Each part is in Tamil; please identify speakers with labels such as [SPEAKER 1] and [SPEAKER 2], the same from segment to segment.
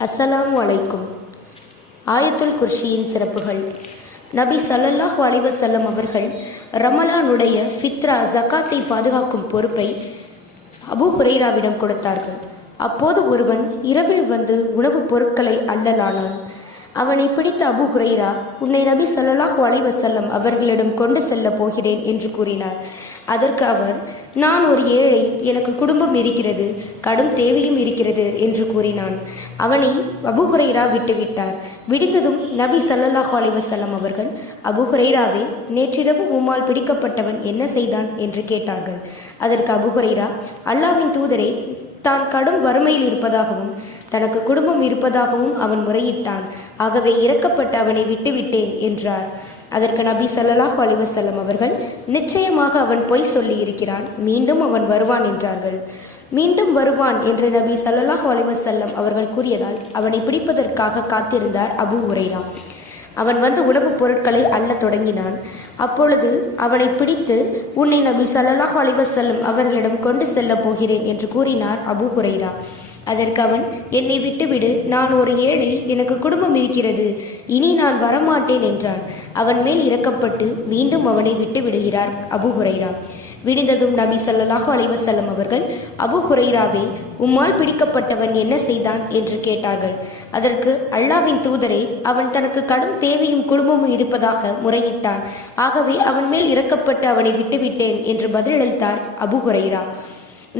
[SPEAKER 1] அஸ்ஸலாமு அலைக்கும். ஆயத்துல் குர்ஷியின் சிறப்புகள். நபி சல்லல்லாஹு அலைஹி அவர்கள் ரமலானுடைய ஃபித்ரா ஜகாத்தை பாதுகாக்கும் பொறுப்பை அபு ஹுரைராவிடம் கொடுத்தார்கள். அப்போது ஒருவன் இரவில் வந்து உணவுப் பொருட்களை அல்லலானான். அவனை பிடித்த அபு ஹுரைரா உன்னை நபி ஸல்லல்லாஹு அலைஹி அவர்களிடம் கொண்டு செல்ல போகிறேன் என்று கூறினார். அதற்கு அவர் நான் ஒரு ஏழை எனக்கு குடும்பம் இருக்கிறது கடும் தேவையும் இருக்கிறது என்று கூறினான். அவனை அபு ஹுரைரா விட்டுவிட்டார். விடுத்ததும் நபி ஸல்லல்லாஹு அலைவசல்லம் அவர்கள் அபு ஹுரைராவே நேற்றிரவு உம்மால் பிடிக்கப்பட்டவன் என்ன செய்தான்? என்று கேட்டார்கள். அதற்கு அபு ஹுரைரா அல்லாஹ்வின் தூதரே தான் கடும் வறுமையில் இருப்பதாகவும் தனக்கு குடும்பம் இருப்பதாகவும் அவன் முறையிட்டான். ஆகவே இறக்கப்பட்டு அவனை விட்டுவிட்டேன் என்றார். அதற்கு நபி ஸல்லல்லாஹு அலிவசல்லம் அவர்கள் நிச்சயமாக அவன் பொய் சொல்லி இருக்கிறான் மீண்டும் அவன் வருவான் என்றார்கள். மீண்டும் வருவான் என்று நபி ஸல்லல்லாஹு அலிவசல்லம் அவர்கள் கூறியதால் அவனை பிடிப்பதற்காக காத்திருந்தார் அபு உரையா அவன் வந்து உணவுப் பொருட்களை அள்ளத் தொடங்கினான். அப்பொழுது அவனை பிடித்து உன்னை நபி சல்லாஹ் அலைஹி செல்லும் அவர்களிடம் கொண்டு செல்லப் போகிறேன் என்று கூறினார் அபு ஹுரைரா. அதற்கு அவன் என்னை விட்டுவிடு நான் ஒரு ஏழை எனக்கு குடும்பம் இருக்கிறது. இனி நான் வரமாட்டேன் என்றான். அவன் மேல் இறக்கப்பட்டு மீண்டும் அவனை விட்டு விடுகிறார் அபு ஹுரைரா. விடிந்ததும் நபி ஸல்லல்லாஹு அலைவசல்லம் அவர்கள் அபு ஹுரைராவே உம்மால் பிடிக்கப்பட்டவன் என்ன செய்தான்? என்று கேட்டார்கள். அதற்கு அல்லாவின் தூதரே அவன் தனக்கு கடும் தேவையும் குடும்பமும் இருப்பதாக முறையிட்டான். ஆகவே அவன் மேல் இறக்கப்பட்டு அவனை விட்டுவிட்டேன் என்று பதிலளித்தார் அபு ஹுரைரா.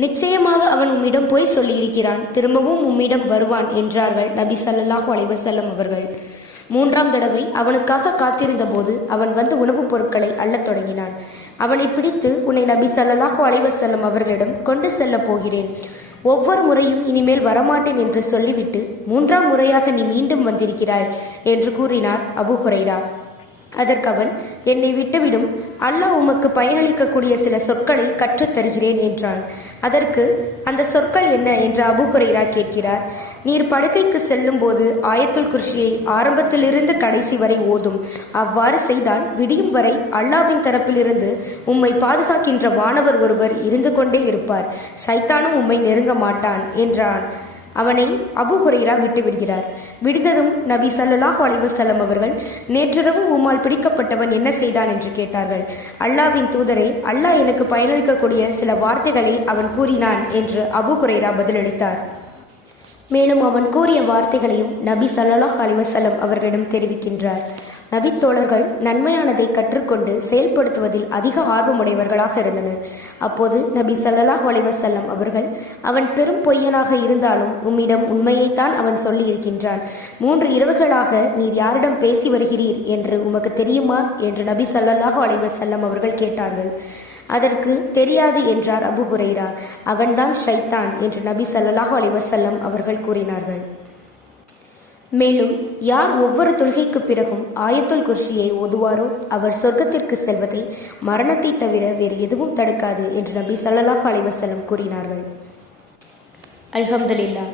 [SPEAKER 1] நிச்சயமாக அவன் உம்மிடம் போய் சொல்லியிருக்கிறான். திரும்பவும் உம்மிடம் வருவான் என்றார்கள் நபி ஸல்லல்லாஹு அலைவசல்லம் அவர்கள். மூன்றாம் தடவை அவனுக்காக காத்திருந்த போது அவன் வந்து உணவுப் பொருட்களை அள்ளத் தொடங்கினான். அவனை பிடித்து உன்னை நபி ஸல்லல்லாஹு அலைவசல்லம் அவர்களிடம் கொண்டு செல்லப் போகிறேன். ஒவ்வொரு முறையும் இனிமேல் வரமாட்டேன் என்று சொல்லிவிட்டு மூன்றாம் முறையாக நீ மீண்டும் வந்திருக்கிறாய் என்று கூறினார் அபு ஹுரைரா. அதற்கு அவன் என்னை விட்டுவிடும். அல்லாஹ் உமக்கு பயனளிக்கக்கூடிய சில சொற்களை கற்றுத் தருகிறேன் என்றான். அதற்கு அந்த சொற்கள் என்ன? என்று அபு ஹுரைரா கேட்கிறார். நீர் படுக்கைக்கு செல்லும் போது ஆயத்துல் குர்ஷியை ஆரம்பத்திலிருந்து கடைசி வரை ஓதும். அவ்வாறு செய்தால் விடியும் வரை அல்லாவின் தரப்பிலிருந்து உம்மை பாதுகாக்கின்ற வானவர் ஒருவர் இருந்து கொண்டே இருப்பார். சைத்தானும் உம்மை நெருங்க மாட்டான் என்றான். அவனை அபு ஹுரைரா விட்டு விடுகிறார் விடுந்ததும் நபி ஸல்லல்லாஹு அலைஹி அவர்கள் நேற்றிரவு உம்மால் பிடிக்கப்பட்டவன் என்ன செய்தான்? என்று கேட்டார்கள். அல்லாவின் தூதரை அல்லாஹ் எனக்கு பயனளிக்கக்கூடிய சில வார்த்தைகளை அவன் கூறினான் என்று அபு ஹுரைரா பதிலளித்தார். மேலும் அவன் கூறிய வார்த்தைகளையும் நபி சல்லாஹ் அலிவசல்லம் அவர்களிடம் தெரிவிக்கின்றார். நபித்தோழர்கள் நன்மையானதை கற்றுக்கொண்டு செயல்படுத்துவதில் அதிக ஆர்வமுடையவர்களாக இருந்தனர். அப்போது நபி சல்லாஹ் அலைஹி அவர்கள் அவன் பெரும் பொய்யனாக இருந்தாலும் உம்மிடம் உண்மையைத்தான் அவன் சொல்லியிருக்கின்றான். மூன்று இரவுகளாக நீர் யாரிடம் பேசி வருகிறீர் என்று உமக்கு தெரியுமா? என்று நபி சல்லாஹ் அலைஹி அவர்கள் கேட்டார்கள். அதற்கு தெரியாது என்றார் அபு ஹுரைரா. அவன்தான் ஷைத்தான் என்று நபி ஸல்லல்லாஹு அலைவசல்லம் அவர்கள் கூறினார்கள். மேலும் யார் ஒவ்வொரு தொழுகைக்கு பிறகும் ஆயத்துல் குர்ஷியை ஓதுவாரோ அவர் சொர்க்கத்திற்கு செல்வதை மரணத்தை தவிர வேறு எதுவும் தடுக்காது என்று நபி சல்லாஹ் அலைவசலம் கூறினார்கள். அல்ஹம்துலில்லாஹ்.